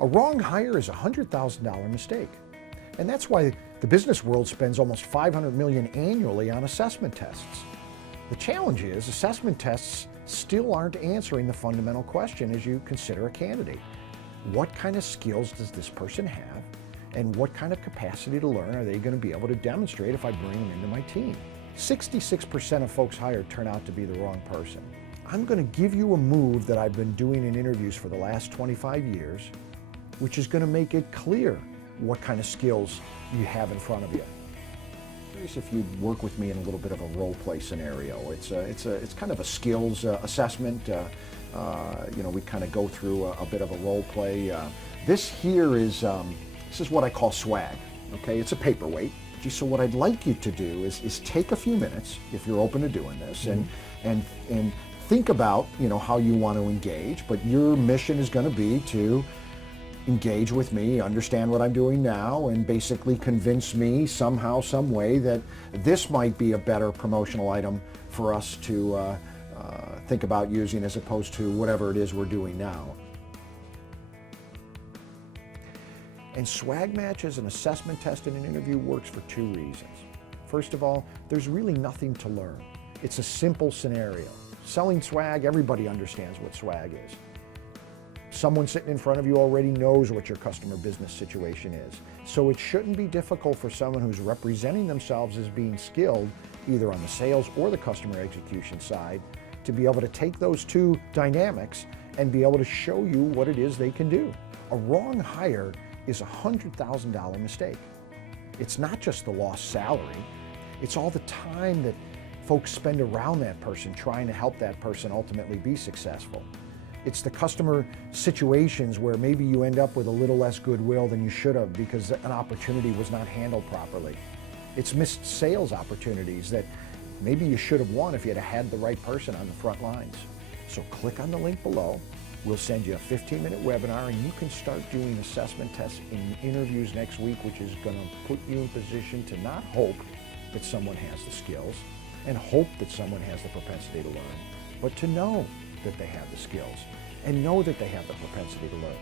A wrong hire is a $100,000 mistake. And that's why the business world spends almost $500 million annually on assessment tests. The challenge is assessment tests still aren't answering the fundamental question as you consider a candidate. What kind of skills does this person have? And what kind of capacity to learn are they going to be able to demonstrate if I bring them into my team? 66% of folks hired turn out to be the wrong person. I'm going to give you a move that I've been doing in interviews for the last 25 years, which is going to make it clear what kind of skills you have in front of you. I'm curious if you'd work with me in a little bit of a role play scenario. It's kind of a skills assessment. We kind of go through a bit of a role play. This is what I call swag. Okay, it's a paperweight. So what I'd like you to do is take a few minutes, if you're open to doing this, and think about how you want to engage. But your mission is going to be to engage with me, understand what I'm doing now, and basically convince me somehow, some way that this might be a better promotional item for us to think about using as opposed to whatever it is we're doing now. And swag match as an assessment test in an interview works for two reasons. First of all, there's really nothing to learn. It's a simple scenario. Selling swag, everybody understands what swag is. Someone sitting in front of you already knows what your customer business situation is. So it shouldn't be difficult for someone who's representing themselves as being skilled, either on the sales or the customer execution side, to be able to take those two dynamics and be able to show you what it is they can do. A wrong hire is a $100,000 mistake. It's not just the lost salary, it's all the time that folks spend around that person trying to help that person ultimately be successful. It's the customer situations where maybe you end up with a little less goodwill than you should have because an opportunity was not handled properly. It's missed sales opportunities that maybe you should have won if you had the right person on the front lines. So click on the link below. We'll send you a 15-minute webinar and you can start doing assessment tests in interviews next week, which is going to put you in position to not hope that someone has the skills and hope that someone has the propensity to learn, but to know that they have the skills and know that they have the propensity to learn.